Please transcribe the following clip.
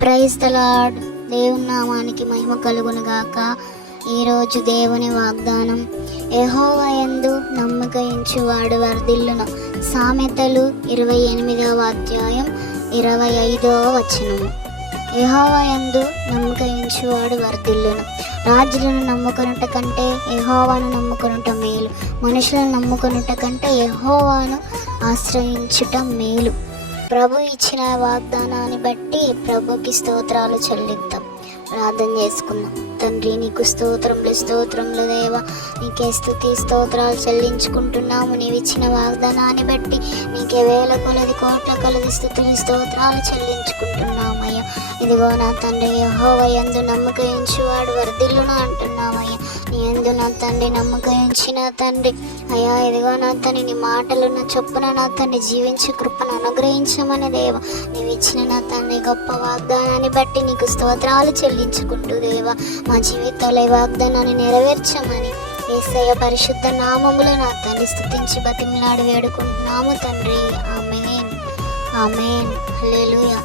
Praise the lord. దేవుని నామానికి మహిమ కలుగును గాక. ఈరోజు దేవుని వాగ్దానం, యెహోవా యందు నమ్మిక ఉంచువాడు వర్ధిల్లును. సామెతలు 28వ అధ్యాయం 25వ వచనము. యెహోవా యందు నమ్మిక ఉంచువాడు వర్ధిల్లును. రాజులను నమ్ముకొనుట కంటే యెహోవాను నమ్ముకొనుట మేలు. మనుషులను నమ్ముకొనుట కంటే యెహోవాను ఆశ్రయించుట మేలు. ప్రభు ఇచ్చిన వాగ్దానాన్ని బట్టి ప్రభుకి స్తోత్రాలు చెల్లిద్దాం. ప్రార్థన చేసుకుందాం. తండ్రి, నీకు స్తోత్రములు దేవా, నీకే స్తుతి స్తోత్రాలు చెల్లించుకుంటున్నాము. నీవు ఇచ్చిన వాగ్దానాన్ని బట్టి నీకే వేల కొలది కోట్ల కొలది స్తుతులు స్తోత్రాలు చెల్లించుకుంటున్నామయ్యా. ఇదిగో నా తండ్రి, యెహోవా యందు నమ్మక ఉంచువాడు వర్ధిల్లును అంటున్నామయ్యా. నీ యందు నా తండ్రి నమ్మక ఉంచిన తండ్రి అయ్యా, ఇదిగో నా తండ్రి, నీ మాటలున్న చొప్పున నా తండ్రి జీవించే కృపను అనుగ్రహించమని దేవా, నీవు ఇచ్చిన నా తండ్రి గొప్ప వాగ్దానాన్ని బట్టి నీకు స్తోత్రాలు చెల్లించుకుంటూ దేవా, మా జీవితాల ఈ వాగ్దానాన్ని నెరవేర్చమని యేసయ్య పరిశుద్ధ నామములో నా తండ్రి స్తుతించి బతిమలాడి వేడుకుంటున్నాము తండ్రి. ఆమేన్, ఆమేన్, హల్లెలూయా.